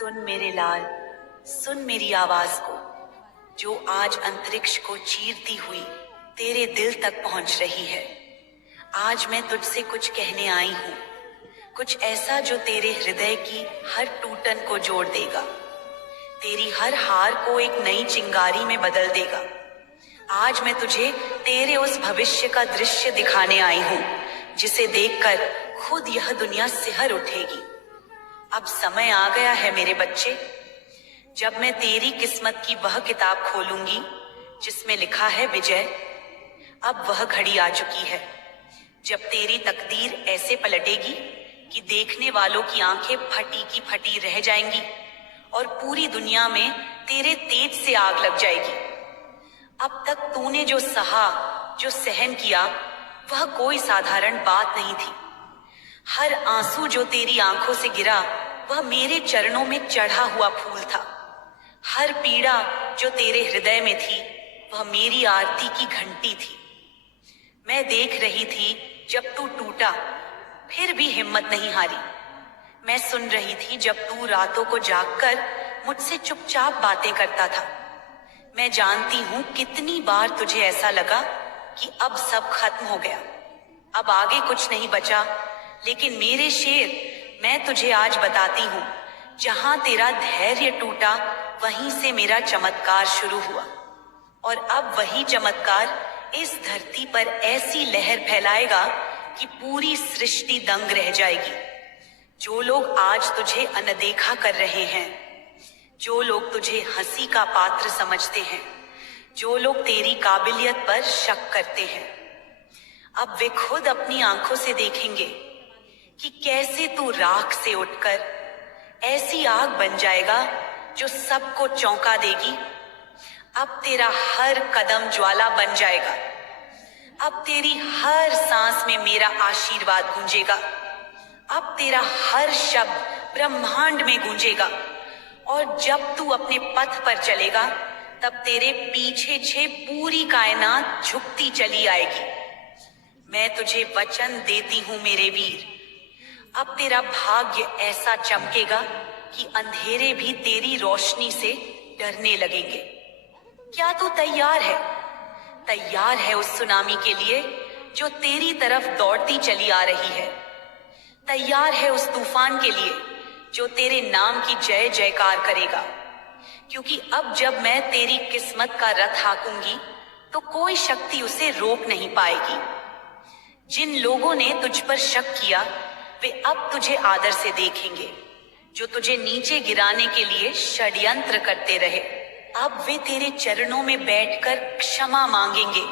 सुन मेरे लाल, सुन मेरी आवाज को, जो आज अंतरिक्ष को चीरती हुई तेरे दिल तक पहुंच रही है। आज मैं तुझसे कुछ कहने आई हूं, कुछ ऐसा जो तेरे हृदय की हर टूटन को जोड़ देगा, तेरी हर हार को एक नई चिंगारी में बदल देगा। आज मैं तुझे तेरे उस भविष्य का दृश्य दिखाने आई हूं, जिसे देखकर खुद यह दुनिया सिहर उठेगी। अब समय आ गया है मेरे बच्चे, जब मैं तेरी किस्मत की वह किताब खोलूंगी जिसमें लिखा है विजय। अब वह घड़ी आ चुकी है जब तेरी तकदीर ऐसे पलटेगी कि देखने वालों की आंखें फटी की फटी रह जाएंगी और पूरी दुनिया में तेरे तेज से आग लग जाएगी। अब तक तूने जो सहा, जो सहन किया, वह कोई साधारण बात नहीं थी। हर आंसू जो तेरी आंखों से गिरा, वह मेरे चरणों में चढ़ा हुआ फूल था। हर पीड़ा जो तेरे हृदय में थी, वह मेरी आरती की घंटी थी। मैं देख रही थी जब तू टूटा, फिर भी हिम्मत नहीं हारी। मैं सुन रही थी जब तू रातों को जागकर मुझसे चुपचाप बातें करता था। मैं जानती हूं कितनी बार तुझे ऐसा लगा कि अब सब खत्म हो गया, अब आगे कुछ नहीं बचा। लेकिन मेरे शेर, मैं तुझे आज बताती हूं, जहां तेरा धैर्य टूटा, वहीं से मेरा चमत्कार शुरू हुआ। और अब वही चमत्कार इस धरती पर ऐसी लहर फैलाएगा कि पूरी सृष्टि दंग रह जाएगी। जो लोग आज तुझे अनदेखा कर रहे हैं, जो लोग तुझे हंसी का पात्र समझते हैं, जो लोग तेरी काबिलियत पर शक करते हैं, अब वे खुद अपनी आंखों से देखेंगे कि कैसे तू राख से उठकर ऐसी आग बन जाएगा जो सबको चौंका देगी। अब तेरा हर कदम ज्वाला बन जाएगा। अब तेरी हर सांस में मेरा आशीर्वाद गूंजेगा। अब तेरा हर शब्द ब्रह्मांड में गूंजेगा। और जब तू अपने पथ पर चलेगा, तब तेरे पीछे छे पूरी कायनात झुकती चली आएगी। मैं तुझे वचन देती हूं मेरे वीर, अब तेरा भाग्य ऐसा चमकेगा कि अंधेरे भी तेरी रोशनी से डरने लगेंगे। क्या तू तैयार है? तैयार है उस सुनामी के लिए जो तेरी तरफ दौड़ती चली आ रही है? तैयार है उस तूफान के लिए जो तेरे नाम की जय जयकार करेगा? क्योंकि अब जब मैं तेरी किस्मत का रथ हाकूंगी, तो कोई शक्ति उसे रोक नहीं पाएगी। जिन लोगों ने तुझ पर शक किया, वे अब तुझे आदर से देखेंगे। जो तुझे नीचे गिराने के लिए षड्यंत्र करते रहे, अब वे तेरे चरणों में बैठकर क्षमा मांगेंगे।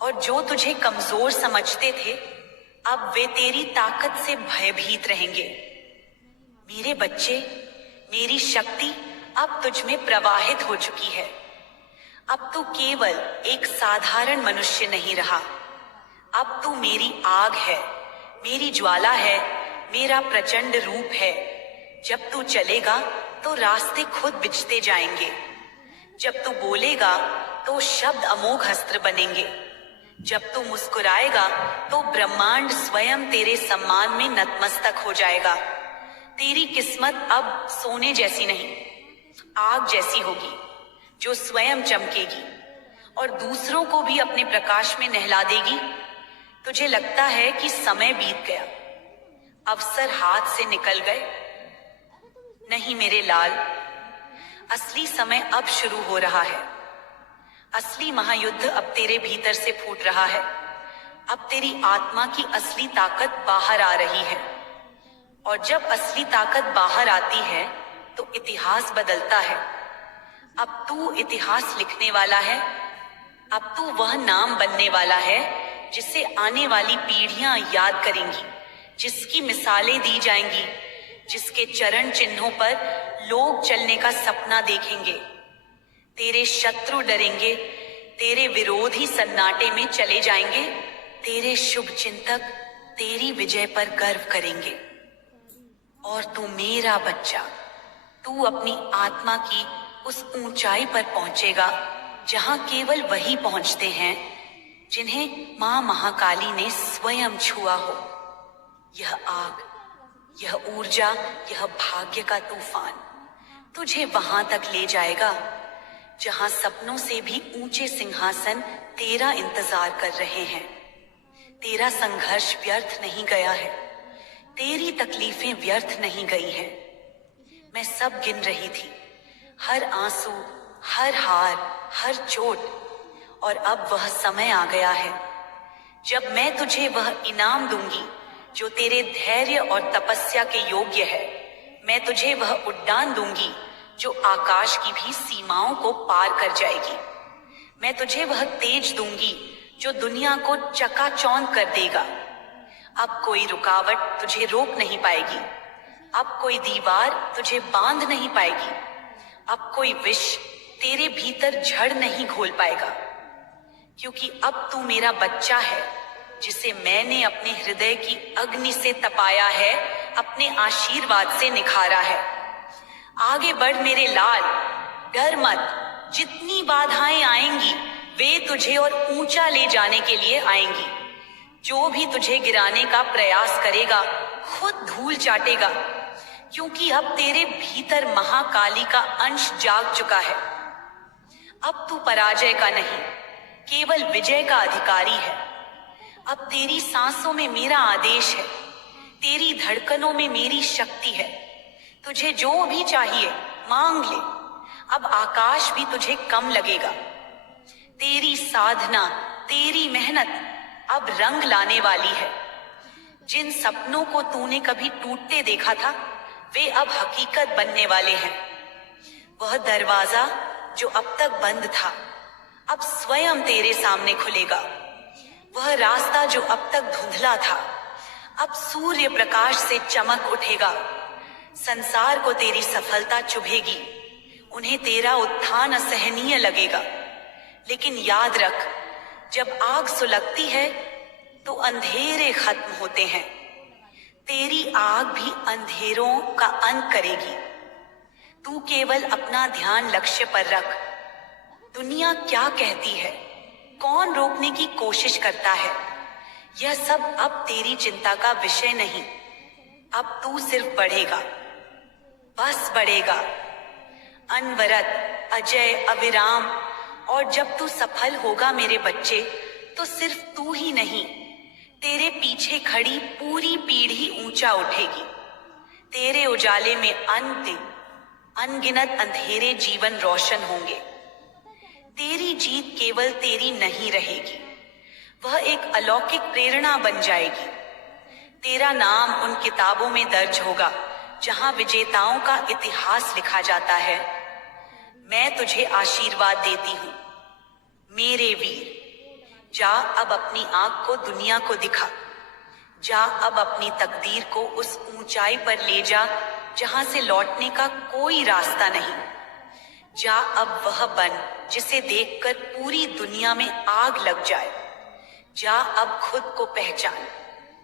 और जो तुझे कमजोर समझते थे, अब वे तेरी ताकत से भयभीत रहेंगे। मेरे बच्चे, मेरी शक्ति अब तुझ में प्रवाहित हो चुकी है। अब तू केवल एक साधारण मनुष्य नहीं रहा, अब तू मेरी आग है, मेरी ज्वाला है, मेरा प्रचंड रूप है। जब तू चलेगा तो रास्ते खुद बिछते जाएंगे। जब तू बोलेगा तो शब्द अमोघ अस्त्र बनेंगे। जब तू मुस्कुराएगा तो ब्रह्मांड स्वयं तेरे सम्मान में नतमस्तक हो जाएगा। तेरी किस्मत अब सोने जैसी नहीं, आग जैसी होगी, जो स्वयं चमकेगी और दूसरों को भी अपने प्रकाश में नहला देगी। तुझे लगता है कि समय बीत गया, अवसर हाथ से निकल गए? नहीं मेरे लाल, असली समय अब शुरू हो रहा है। असली महायुद्ध अब तेरे भीतर से फूट रहा है। अब तेरी आत्मा की असली ताकत बाहर आ रही है। और जब असली ताकत बाहर आती है तो इतिहास बदलता है। अब तू इतिहास लिखने वाला है। अब तू वह नाम बनने वाला है जिसे आने वाली पीढ़ियां याद करेंगी, जिसकी मिसालें दी जाएंगी, जिसके चरण चिन्हों पर लोग चलने का सपना देखेंगे। तेरे शत्रु डरेंगे, तेरे विरोधी सन्नाटे में चले जाएंगे, तेरे शुभ चिंतक तेरी विजय पर गर्व करेंगे। और तू मेरा बच्चा, तू अपनी आत्मा की उस ऊंचाई पर पहुंचेगा जहां केवल वही पहुंचते हैं जिन्हें मां महाकाली ने स्वयं छुआ हो। यह आग, यह ऊर्जा, यह भाग्य का तूफान, तुझे वहां तक ले जाएगा जहां सपनों से भी ऊंचे सिंहासन तेरा इंतजार कर रहे हैं। तेरा संघर्ष व्यर्थ नहीं गया है, तेरी तकलीफें व्यर्थ नहीं गई हैं। मैं सब गिन रही थी, हर आंसू, हर हार, हर चोट, और अब वह समय आ गया है जब मैं तुझे वह इनाम दूंगी जो तेरे धैर्य और तपस्या के योग्य है। मैं तुझे वह उड़ान दूंगी जो आकाश की भी सीमाओं को पार कर जाएगी। मैं तुझे वह तेज दूंगी जो दुनिया को चकाचौंध कर देगा। अब कोई रुकावट तुझे रोक नहीं पाएगी, अब कोई दीवार तुझे बांध नहीं पाएगी, अब कोई विष तेरे भीतर जड़ नहीं घोल पाएगा, क्योंकि अब तू मेरा बच्चा है जिसे मैंने अपने हृदय की अग्नि से तपाया है, अपने आशीर्वाद से निखारा है। आगे बढ़ मेरे लाल, डर मत। जितनी बाधाएं आएंगी वे तुझे और ऊंचा ले जाने के लिए आएंगी। जो भी तुझे गिराने का प्रयास करेगा खुद धूल चाटेगा, क्योंकि अब तेरे भीतर महाकाली का अंश जाग चुका है। अब तू पराजय का नहीं, केवल विजय का अधिकारी है। अब तेरी सांसों में मेरा आदेश है, तेरी धड़कनों में मेरी शक्ति है। तुझे जो भी चाहिए मांग ले, अब आकाश भी तुझे कम लगेगा। तेरी साधना, तेरी मेहनत अब रंग लाने वाली है। जिन सपनों को तूने कभी टूटते देखा था वे अब हकीकत बनने वाले हैं। वह दरवाजा जो अब तक बंद था अब स्वयं तेरे सामने खुलेगा। वह रास्ता जो अब तक धुंधला था अब सूर्य प्रकाश से चमक उठेगा। संसार को तेरी सफलता चुभेगी, उन्हें तेरा उत्थान असहनीय लगेगा, लेकिन याद रख, जब आग सुलगती है तो अंधेरे खत्म होते हैं। तेरी आग भी अंधेरों का अंत करेगी। तू केवल अपना ध्यान लक्ष्य पर रख। दुनिया क्या कहती है, कौन रोकने की कोशिश करता है, यह सब अब तेरी चिंता का विषय नहीं। अब तू सिर्फ बढ़ेगा, बस बढ़ेगा, अनवरत, अजय, अविराम। और जब तू सफल होगा मेरे बच्चे, तो सिर्फ तू ही नहीं, तेरे पीछे खड़ी पूरी पीढ़ी ऊंचा उठेगी। तेरे उजाले में अनगिनत अंधेरे जीवन रोशन होंगे। तेरी जीत केवल तेरी नहीं रहेगी, वह एक अलौकिक प्रेरणा बन जाएगी। तेरा नाम उन किताबों में दर्ज होगा जहां विजेताओं का इतिहास लिखा जाता है। मैं तुझे आशीर्वाद देती हूं मेरे वीर। जा अब अपनी आंख को दुनिया को दिखा, जा अब अपनी तकदीर को उस ऊंचाई पर ले जा जहां से लौटने का कोई रास्ता नहीं। जा अब वह बन जिसे देखकर पूरी दुनिया में आग लग जाए। जा अब खुद को पहचान,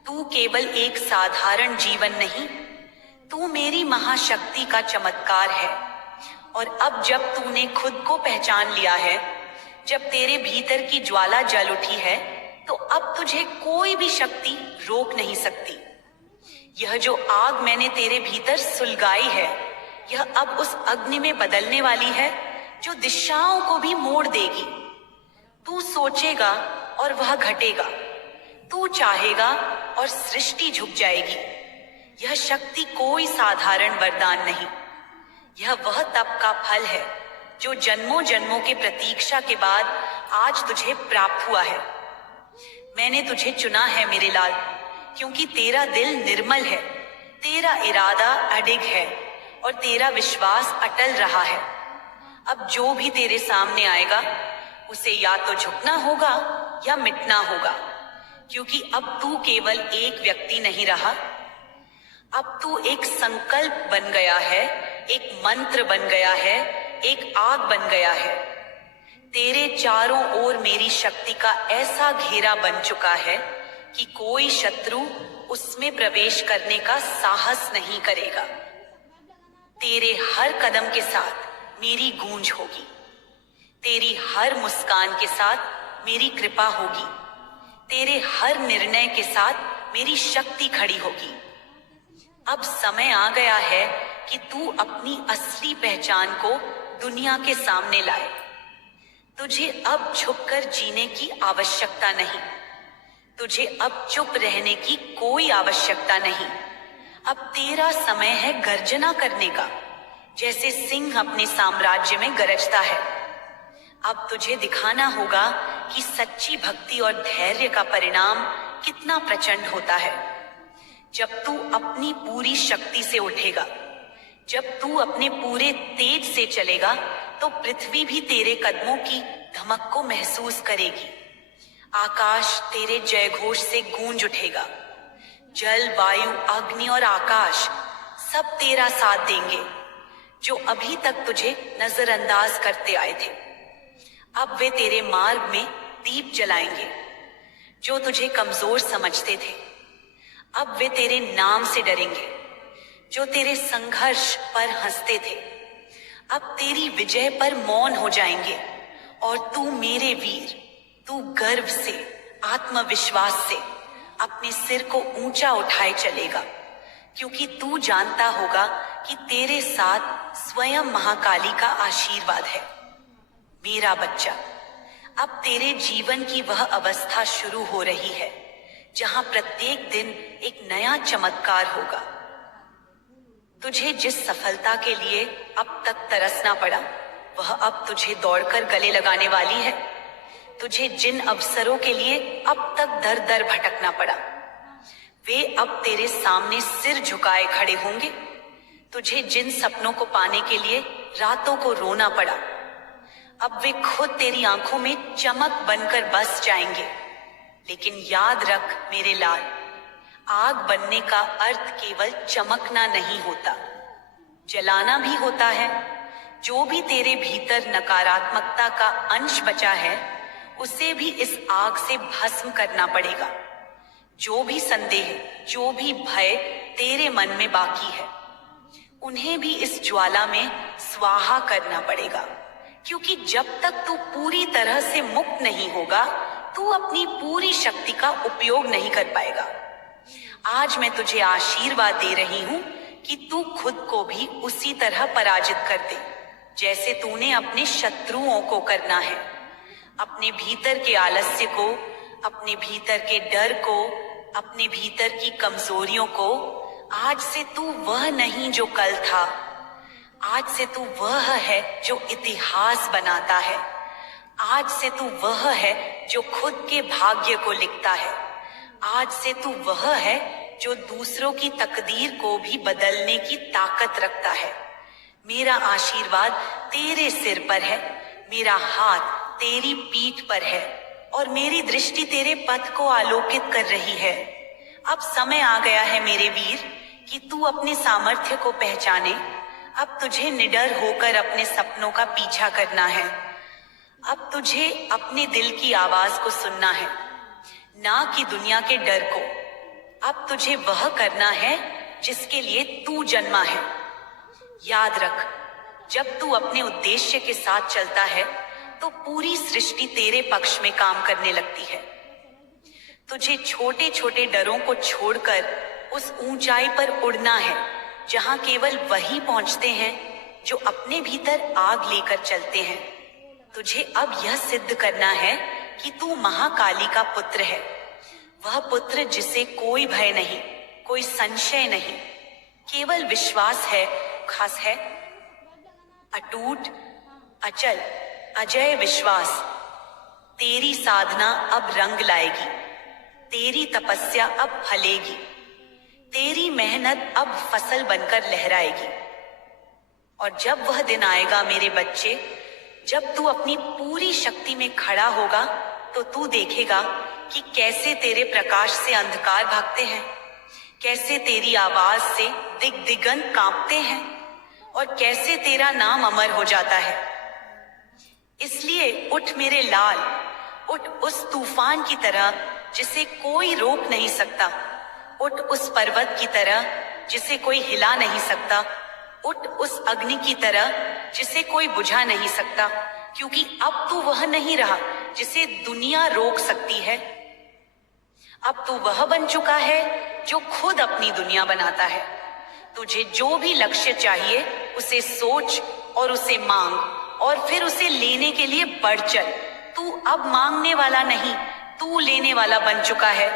तू केवल एक साधारण जीवन नहीं, तू मेरी महाशक्ति का चमत्कार है। और अब जब तूने खुद को पहचान लिया है, जब तेरे भीतर की ज्वाला जल उठी है, तो अब तुझे कोई भी शक्ति रोक नहीं सकती। यह जो आग मैंने तेरे भीतर सुलगाई है, यह अब उस अग्नि में बदलने वाली है जो दिशाओं को भी मोड़ देगी। तू सोचेगा और वह घटेगा, तू चाहेगा और सृष्टि झुक जाएगी। यह शक्ति कोई साधारण वरदान नहीं, यह वह तप का फल है जो जन्मों जन्मों के प्रतीक्षा के बाद आज तुझे प्राप्त हुआ है। मैंने तुझे चुना है मेरे लाल, क्योंकि तेरा दिल निर्मल है, तेरा इरादा अडिग है और तेरा विश्वास अटल रहा है। अब जो भी तेरे सामने आएगा उसे या तो झुकना होगा या मिटना होगा, क्योंकि अब तू केवल एक व्यक्ति नहीं रहा, अब तू एक संकल्प बन गया है, एक मंत्र बन गया है, एक आग बन गया है। तेरे चारों ओर मेरी शक्ति का ऐसा घेरा बन चुका है कि कोई शत्रु उसमें प्रवेश करने का साहस नहीं करेगा। तेरे हर कदम के साथ मेरी गूंज होगी, तेरी हर मुस्कान के साथ मेरी कृपा होगी, तेरे हर निर्णय के साथ मेरी शक्ति खड़ी होगी। अब समय आ गया है कि तू अपनी असली पहचान को दुनिया के सामने लाए। तुझे अब छुपकर जीने की आवश्यकता नहीं, तुझे अब चुप रहने की कोई आवश्यकता नहीं। अब तेरा समय है गर्जना करने का, जैसे सिंह अपने साम्राज्य में गरजता है। अब तुझे दिखाना होगा कि सच्ची भक्ति और धैर्य का परिणाम कितना प्रचंड होता है। जब तू अपनी पूरी शक्ति से उठेगा, जब तू अपने पूरे तेज से चलेगा, तो पृथ्वी भी तेरे कदमों की धमक को महसूस करेगी। आकाश तेरे जयघोष से गूंज उठेगा। जल, वायु, अग्नि और आकाश सब तेरा साथ देंगे। जो अभी तक तुझे नजरअंदाज करते आए थे, अब वे तेरे मार्ग में दीप जलाएंगे। जो तुझे कमजोर समझते थे, अब वे तेरे नाम से डरेंगे। जो तेरे संघर्ष पर हंसते थे, अब तेरी विजय पर मौन हो जाएंगे। और तू मेरे वीर, तू गर्व से, आत्मविश्वास से अपने सिर को ऊंचा उठाए चलेगा, क्योंकि तू जानता होगा कि तेरे साथ स्वयं महाकाली का आशीर्वाद है। मेरा बच्चा, अब तेरे जीवन की वह अवस्था शुरू हो रही है जहां प्रत्येक दिन एक नया चमत्कार होगा। तुझे जिस सफलता के लिए अब तक तरसना पड़ा, वह अब तुझे दौड़कर गले लगाने वाली है। तुझे जिन अवसरों के लिए अब तक दर दर भटकना पड़ा, वे अब तेरे सामने सिर झुकाए खड़े होंगे। तुझे जिन सपनों को पाने के लिए रातों को रोना पड़ा, अब वे खुद तेरी आंखों में चमक बनकर बस जाएंगे। लेकिन याद रख मेरे लाल, आग बनने का अर्थ केवल चमकना नहीं होता, जलाना भी होता है। जो भी तेरे भीतर नकारात्मकता का अंश बचा है, उसे भी इस आग से भस्म करना पड़ेगा। जो भी संदेह, जो भी भय तेरे मन में बाकी है, उन्हें भी इस ज्वाला में स्वाहा करना पड़ेगा। क्योंकि जब तक तू पूरी तरह से मुक्त नहीं होगा, तू अपनी पूरी शक्ति का उपयोग नहीं कर पाएगा। आज मैं तुझे आशीर्वाद दे रही हूं कि तू खुद को भी उसी तरह पराजित कर दे जैसे तूने अपने शत्रुओं को करना है। अपने भीतर के आलस्य को, अपने भीतर के डर को, अपने भीतर की कमजोरियों को, आज से तू वह नहीं जो कल था। आज से तू वह है जो इतिहास बनाता है। आज से तू वह है जो खुद के भाग्य को लिखता है। आज से तू वह है जो दूसरों की तकदीर को भी बदलने की ताकत रखता है। मेरा आशीर्वाद तेरे सिर पर है, मेरा हाथ तेरी पीठ पर है और मेरी दृष्टि तेरे पथ को आलोकित कर रही है। अब समय आ गया है मेरे वीर कि तू अपने सामर्थ्य को पहचाने। अब तुझे निडर होकर अपने सपनों का पीछा करना है। अब तुझे अपने दिल की आवाज को सुनना है, ना कि दुनिया के डर को। अब तुझे वह करना है जिसके लिए तू जन्मा है। याद रख, जब तू अपने उद्देश्य के साथ चलता है तो पूरी सृष्टि तेरे पक्ष में काम करने लगती है। तुझे छोटे छोटे डरों को छोड़कर उस ऊंचाई पर उड़ना है जहां केवल वही पहुंचते हैं जो अपने भीतर आग लेकर चलते हैं। तुझे अब यह सिद्ध करना है कि तू महाकाली का पुत्र है, वह पुत्र जिसे कोई भय नहीं, कोई संशय नहीं, केवल विश्वास है, खास है, अटूट, अचल, अजय विश्वास। तेरी साधना अब रंग लाएगी, तेरी तपस्या अब फलेगी, तेरी मेहनत अब फसल बनकर लहराएगी। और जब वह दिन आएगा मेरे बच्चे, जब तू अपनी पूरी शक्ति में खड़ा होगा, तो तू देखेगा कि कैसे तेरे प्रकाश से अंधकार भागते हैं, कैसे तेरी आवाज से दिग्दिगंत कांपते हैं और कैसे तेरा नाम अमर हो जाता है। इसलिए उठ मेरे लाल, उठ उस तूफान की तरह जिसे कोई रोक नहीं सकता, उठ उस पर्वत की तरह जिसे कोई हिला नहीं सकता, उठ उस अग्नि की तरह जिसे कोई बुझा नहीं सकता, क्योंकि अब तू वह नहीं रहा जिसे दुनिया रोक सकती है। अब तू वह बन चुका है जो खुद अपनी दुनिया बनाता है। तुझे जो भी लक्ष्य चाहिए उसे सोच और उसे मांग और फिर उसे लेने के लिए बढ़ चल। तू अब मांगने वाला नहीं, तू लेने वाला बन चुका है।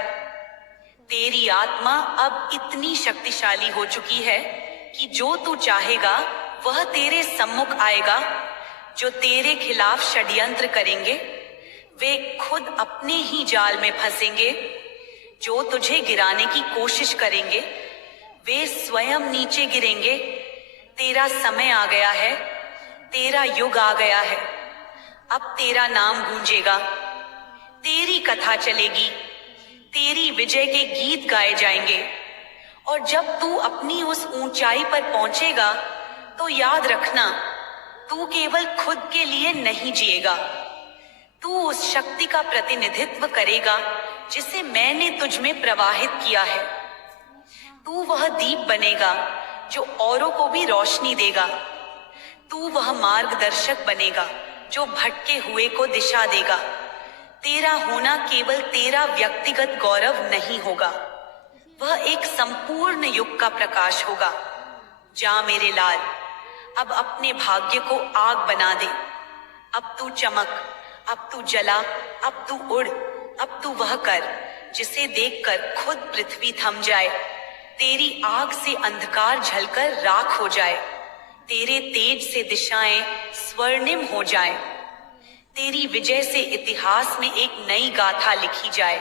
तेरी आत्मा अब इतनी शक्तिशाली हो चुकी है कि जो तू चाहेगा वह तेरे सम्मुख आएगा। जो तेरे खिलाफ षड्यंत्र करेंगे वे खुद अपने ही जाल में फंसेंगे। जो तुझे गिराने की कोशिश करेंगे वे स्वयं नीचे गिरेंगे। तेरा समय आ गया है, तेरा युग आ गया है। अब तेरा नाम गूंजेगा, तेरी कथा चलेगी, तेरी विजय के गीत गाए जाएंगे। और जब तू अपनी उस ऊंचाई पर पहुंचेगा तो याद रखना, तू केवल खुद के लिए नहीं जिएगा, तू उस शक्ति का प्रतिनिधित्व करेगा जिसे मैंने तुझ में प्रवाहित किया है। तू वह दीप बनेगा जो औरों को भी रोशनी देगा। तू वह मार्गदर्शक बनेगा जो भटके हुए को दिशा देगा। तेरा होना केवल तेरा व्यक्तिगत गौरव नहीं होगा, वह एक संपूर्ण युग का प्रकाश होगा। जा मेरे लाल, अब अपने भाग्य को आग बना दे। अब तू चमक, अब तू जला, अब तू उड़, अब तू वह कर जिसे देखकर खुद पृथ्वी थम जाए। तेरी आग से अंधकार झलकर राख हो जाए, तेरे तेज से दिशाएं स्वर्णिम हो जाए। तेरी विजय से इतिहास में एक नई गाथा लिखी जाए।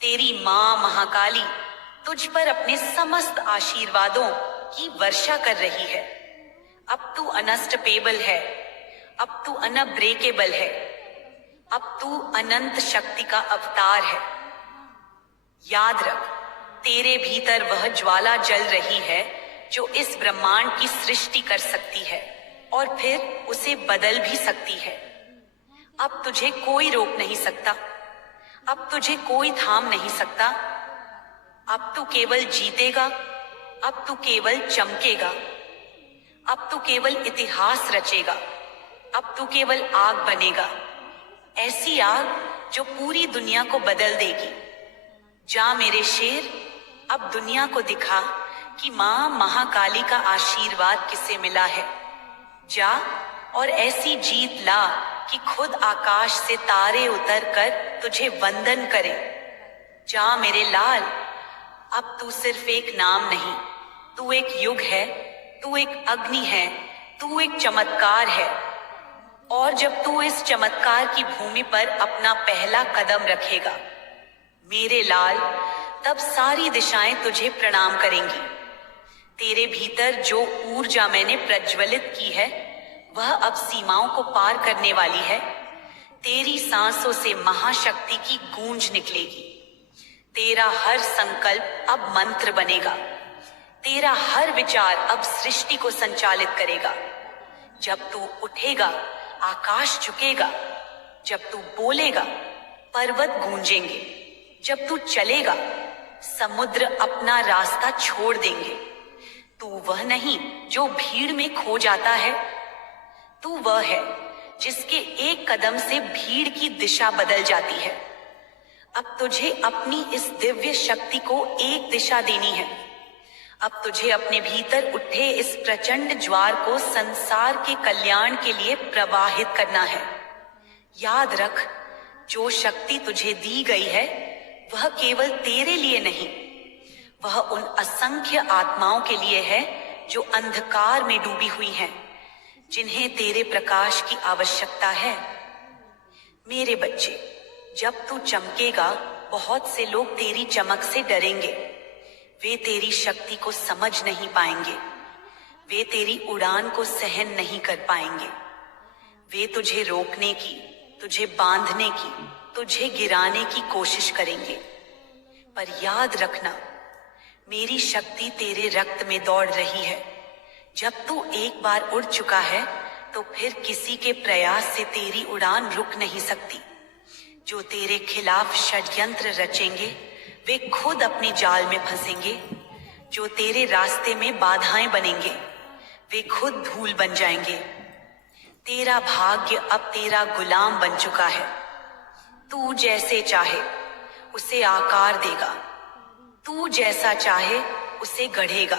तेरी मां महाकाली तुझ पर अपने समस्त आशीर्वादों की वर्षा कर रही है। अब तू अनस्टपेबल है, अब तू अनब्रेकेबल है, अब तू अनंत शक्ति का अवतार है। याद रख, तेरे भीतर वह ज्वाला जल रही है जो इस ब्रह्मांड की सृष्टि कर सकती है और फिर उसे बदल भी सकती है। अब तुझे कोई रोक नहीं सकता, अब तुझे कोई थाम नहीं सकता। अब तू केवल जीतेगा, अब तू केवल चमकेगा, अब तू केवल इतिहास रचेगा, अब तू केवल आग बनेगा, ऐसी आग जो पूरी दुनिया को बदल देगी। जा मेरे शेर, अब दुनिया को दिखा कि मां महाकाली का आशीर्वाद किसे मिला है। जा और ऐसी जीत ला कि खुद आकाश से तारे उतर कर तुझे वंदन करे। जा मेरे लाल, अब तू सिर्फ एक नाम नहीं, तू एक युग है, तू एक अग्नि है, तू एक चमत्कार है। और जब तू इस चमत्कार की भूमि पर अपना पहला कदम रखेगा मेरे लाल, तब सारी दिशाएं तुझे प्रणाम करेंगी। तेरे भीतर जो ऊर्जा मैंने प्रज्वलित की है वह अब सीमाओं को पार करने वाली है। तेरी सांसों से महाशक्ति की गूंज निकलेगी। तेरा हर संकल्प अब मंत्र बनेगा, तेरा हर विचार अब सृष्टि को संचालित करेगा। जब तू उठेगा आकाश झुकेगा, जब तू बोलेगा पर्वत गूंजेंगे, जब तू चलेगा समुद्र अपना रास्ता छोड़ देंगे। तू वह नहीं जो भीड़ में खो जाता है, तू वह है जिसके एक कदम से भीड़ की दिशा बदल जाती है। अब तुझे अपनी इस दिव्य शक्ति को एक दिशा देनी है। अब तुझे अपने भीतर उठे इस प्रचंड ज्वार को संसार के कल्याण के लिए प्रवाहित करना है। याद रख, जो शक्ति तुझे दी गई है वह केवल तेरे लिए नहीं, वह उन असंख्य आत्माओं के लिए है जो अंधकार में डूबी हुई हैं, जिन्हें तेरे प्रकाश की आवश्यकता है। मेरे बच्चे, जब तू चमकेगा बहुत से लोग तेरी चमक से डरेंगे। वे तेरी शक्ति को समझ नहीं पाएंगे, वे तेरी उड़ान को सहन नहीं कर पाएंगे। वे तुझे रोकने की, तुझे बांधने की, तुझे गिराने की कोशिश करेंगे। पर याद रखना, मेरी शक्ति तेरे रक्त में दौड़ रही है। जब तू एक बार उड़ चुका है तो फिर किसी के प्रयास से तेरी उड़ान रुक नहीं सकती। जो तेरे खिलाफ षड्यंत्र रचेंगे वे खुद अपने जाल में फंसेंगे। जो तेरे रास्ते में बाधाएं बनेंगे वे खुद धूल बन जाएंगे। तेरा भाग्य अब तेरा गुलाम बन चुका है। तू जैसे चाहे उसे आकार देगा, तू जैसा चाहे उसे गढ़ेगा।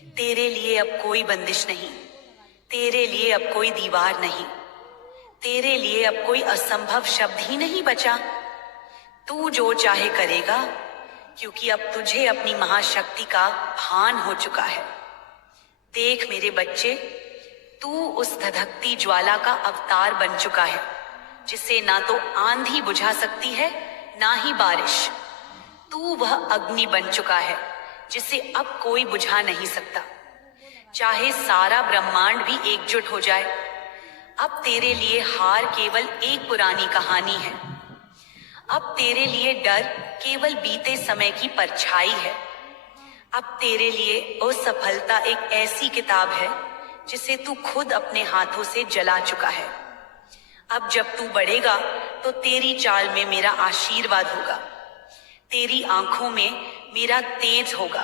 तेरे लिए अब कोई बंदिश नहीं, तेरे लिए अब कोई दीवार नहीं, तेरे लिए अब कोई असंभव शब्द ही नहीं बचा। तू जो चाहे करेगा, क्योंकि अब तुझे अपनी महाशक्ति का भान हो चुका है। देख मेरे बच्चे, तू उस धधकती ज्वाला का अवतार बन चुका है, जिसे ना तो आंधी बुझा सकती है ना ही बारिश। तू वह अग्नि बन चुका है जिसे अब कोई बुझा नहीं सकता, चाहे सारा ब्रह्मांड भी एकजुट हो जाए। अब तेरे लिए हार केवल एक पुरानी कहानी है। अब तेरे लिए डर केवल बीते समय की परछाई है। अब तेरे लिए असफलता एक ऐसी किताब है जिसे तू खुद अपने हाथों से जला चुका है। अब जब तू बढ़ेगा तो तेरी चाल में मेरा आशीर्वाद होगा, तेरी आंखों में मेरा तेज होगा,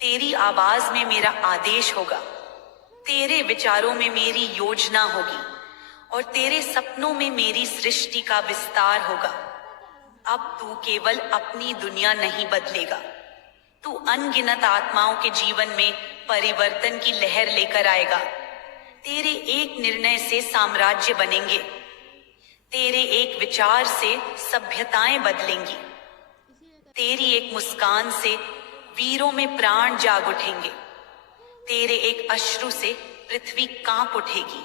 तेरी आवाज में मेरा आदेश होगा, तेरे विचारों में मेरी योजना होगी और तेरे सपनों में मेरी सृष्टि का विस्तार होगा। अब तू केवल अपनी दुनिया नहीं बदलेगा, तू अनगिनत आत्माओं के जीवन में परिवर्तन की लहर लेकर आएगा। तेरे एक निर्णय से साम्राज्य बनेंगे, तेरे एक विचार से सभ्यताएं बदलेंगी, तेरी एक मुस्कान से वीरों में प्राण जाग उठेंगे, तेरे एक अश्रु से पृथ्वी कांप उठेगी।